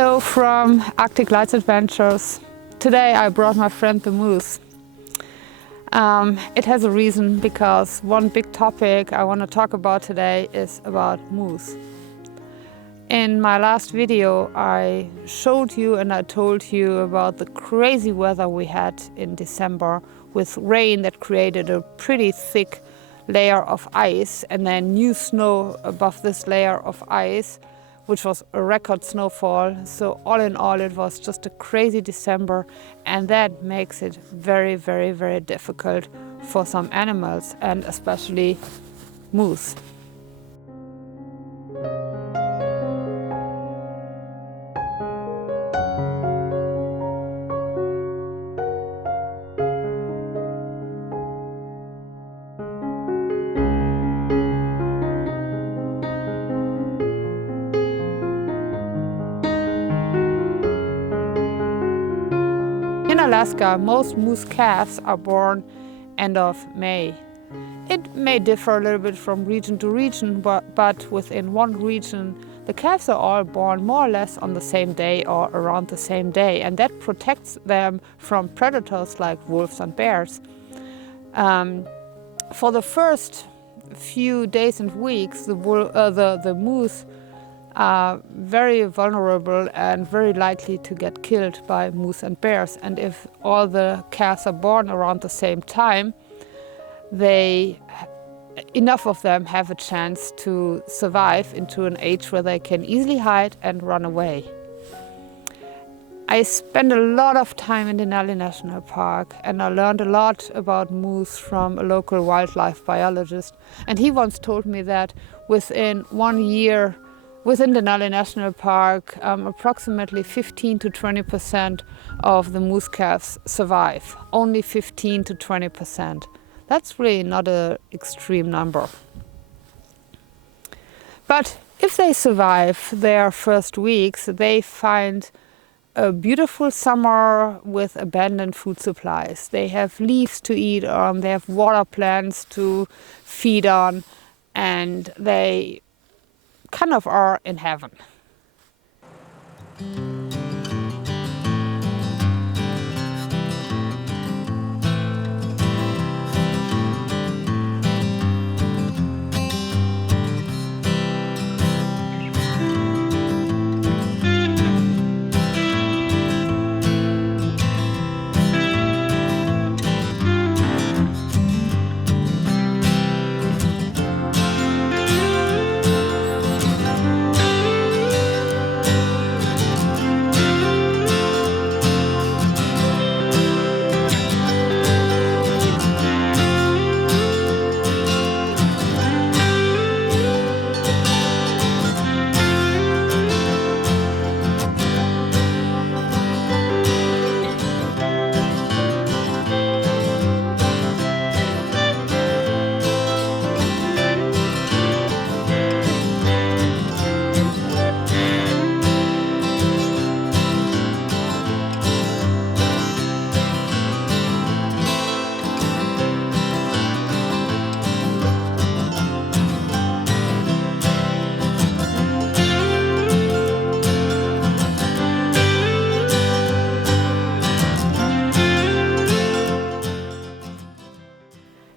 Hello from Arctic Lights Adventures. Today I brought my friend the moose. It has a reason, because one big topic I want to talk about today is about moose. In my last video I showed you and I told you about the crazy weather we had in December with rain that created a pretty thick layer of ice and then new snow above this layer of ice, which was a record snowfall. So all in all it was just a crazy December, and that makes it very, very, very difficult for some animals and especially moose. In Alaska, most moose calves are born end of May. It may differ a little bit from region to region, but within one region, the calves are all born more or less on the same day or around the same day, and that protects them from predators like wolves and bears. For the first few days and weeks, the moose are very vulnerable and very likely to get killed by moose and bears. And if all the calves are born around the same time, enough of them have a chance to survive into an age where they can easily hide and run away. I spent a lot of time in Denali National Park, and I learned a lot about moose from a local wildlife biologist. And he once told me that within 1 year, within Denali National Park, approximately 15 to 20% of the moose calves survive. Only 15 to 20%. That's really not an extreme number. But if they survive their first weeks, they find a beautiful summer with abundant food supplies. They have leaves to eat on, they have water plants to feed on, and they kind of are in heaven.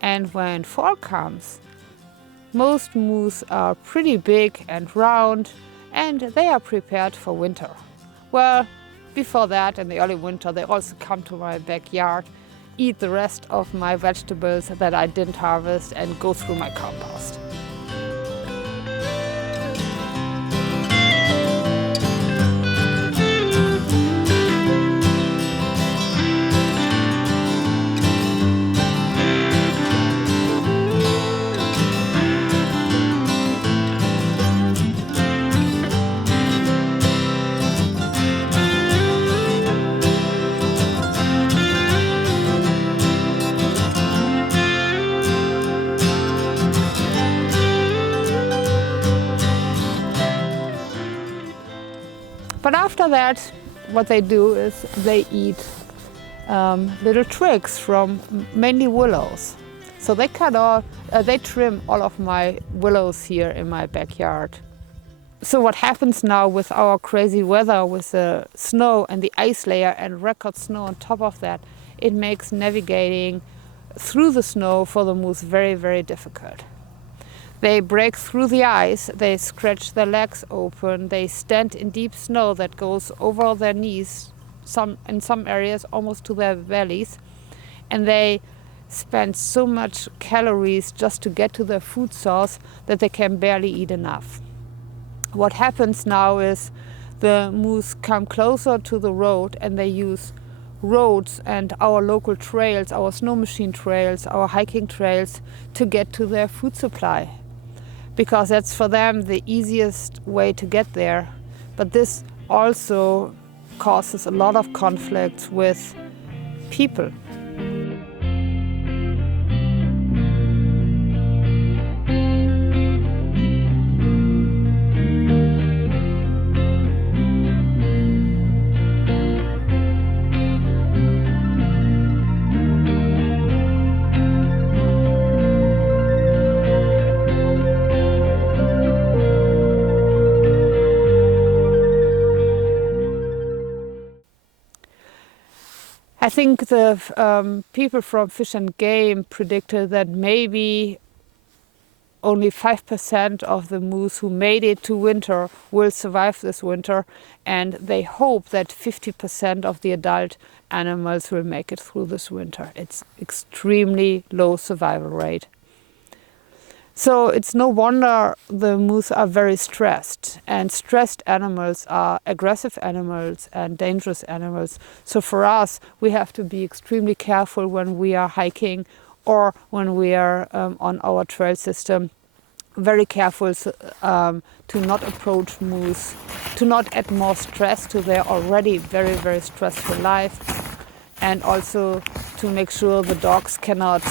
And when fall comes, most moose are pretty big and round, and they are prepared for winter. Well, before that, in the early winter, they also come to my backyard, eat the rest of my vegetables that I didn't harvest, and go through my compost. But after that, what they do is they eat little twigs from mainly willows. So they trim all of my willows here in my backyard. So what happens now with our crazy weather, with the snow and the ice layer and record snow on top of that, it makes navigating through the snow for the moose very, very difficult. They break through the ice, they scratch their legs open, they stand in deep snow that goes over their knees, in some areas almost to their bellies, and they spend so much calories just to get to their food source that they can barely eat enough. What happens now is the moose come closer to the road and they use roads and our local trails, our snow machine trails, our hiking trails to get to their food supply. Because that's for them the easiest way to get there. But this also causes a lot of conflicts with people. I think the people from Fish and Game predicted that maybe only 5% of the moose who made it to winter will survive this winter, and they hope that 50% of the adult animals will make it through this winter. It's extremely low survival rate. So it's no wonder the moose are very stressed, and stressed animals are aggressive animals and dangerous animals. So for us, we have to be extremely careful when we are hiking or when we are on our trail system. Very careful to not approach moose, to not add more stress to their already very, very stressful life, and also to make sure the dogs cannot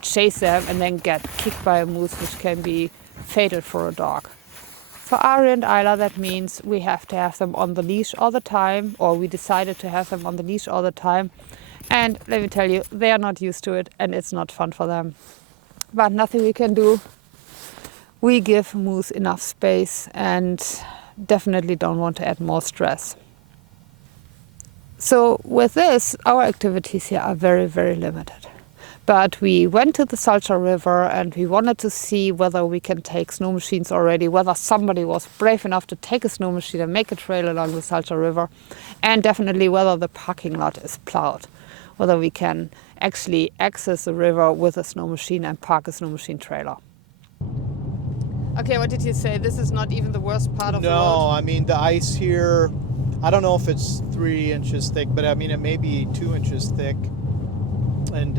chase them and then get kicked by a moose, which can be fatal for a dog. For Ari and Isla, that means we have to have them on the leash all the time, or we decided to have them on the leash all the time. And let me tell you, they are not used to it and it's not fun for them. But nothing we can do. We give moose enough space and definitely don't want to add more stress. So with this, our activities here are very, very limited. But we went to the Sacha River and we wanted to see whether we can take snow machines already, whether somebody was brave enough to take a snow machine and make a trail along the Sacha River, and definitely whether the parking lot is plowed, whether we can actually access the river with a snow machine and park a snow machine trailer. Okay, what did you say? This is not even the worst part of the road? No, I mean the ice here, I don't know if it's 3 inches thick, but I mean it may be 2 inches thick. And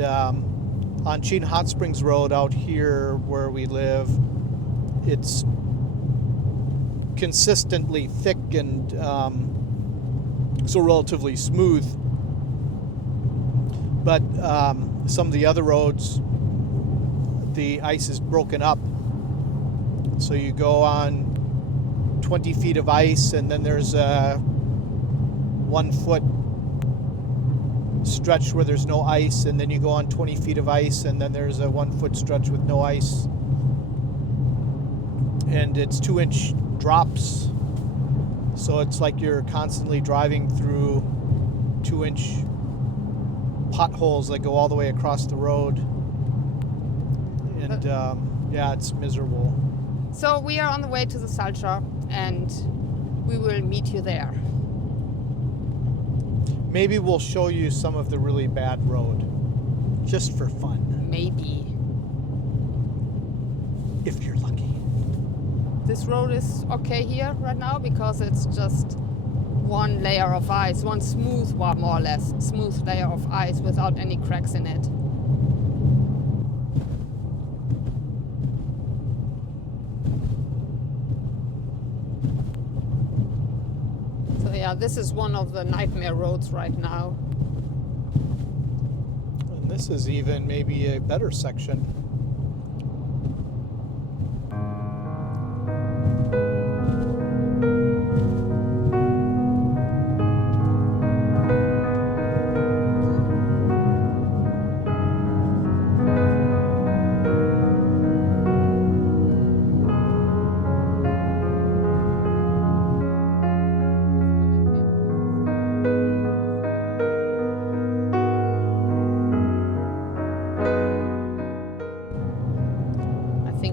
on Sheen Hot Springs Road out here where we live, it's consistently thick and so relatively smooth. But some of the other roads, the ice is broken up. So you go on 20 feet of ice and then there's a 1 foot stretch where there's no ice, and then you go on 20 feet of ice and then there's a 1 foot stretch with no ice, and it's 2-inch drops, so it's like you're constantly driving through 2-inch potholes that go all the way across the road, and yeah, it's miserable. So we are on the way to the Sacha and we will meet you there. Maybe we'll show you some of the really bad road, just for fun. Maybe. If you're lucky. This road is okay here right now because it's just one layer of ice, one smooth, well, more or less, smooth layer of ice without any cracks in it. Yeah, this is one of the nightmare roads right now. And this is even maybe a better section.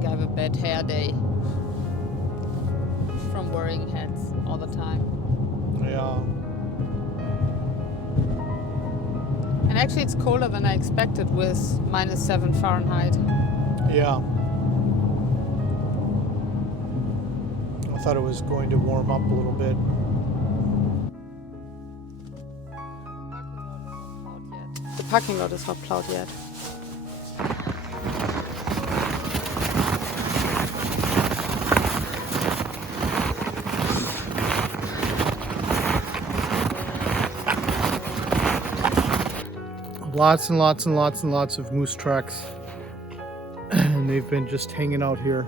think I have a bad hair day from wearing hats all the time. Yeah. And actually it's colder than I expected with -7 Fahrenheit. Yeah. I thought it was going to warm up a little bit. The parking lot is not plowed yet. Lots and lots and lots and lots of moose tracks. And they've been just hanging out here.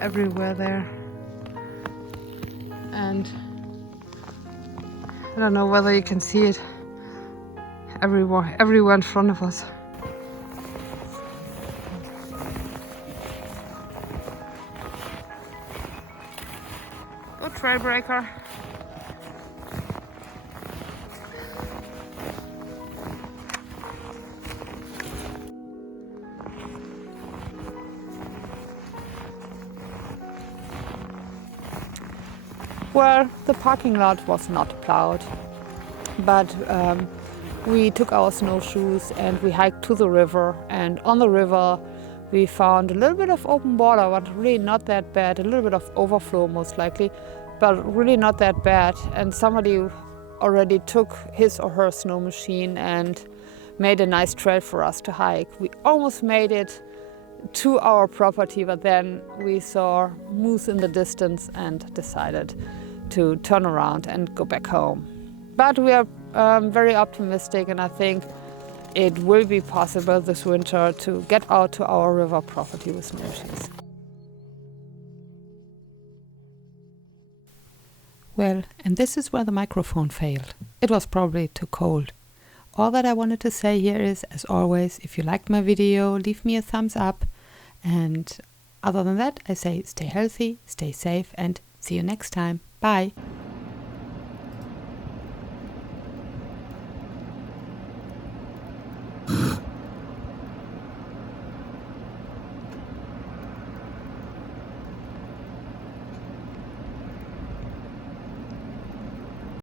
Everywhere there. And I don't know whether you can see it. Everywhere in front of us. Oh, trail breaker. Well, the parking lot was not plowed, but we took our snowshoes and we hiked to the river, and on the river we found a little bit of open water, but really not that bad, a little bit of overflow most likely, but really not that bad. And somebody already took his or her snow machine and made a nice trail for us to hike. We almost made it to our property, but then we saw moose in the distance and decided to turn around and go back home. But we are very optimistic, and I think it will be possible this winter to get out to our river property with snowshoes. Well, and this is where the microphone failed. It was probably too cold. All that I wanted to say here is, as always, if you liked my video, leave me a thumbs up. And other than that, I say stay healthy, stay safe, and see you next time. Bye.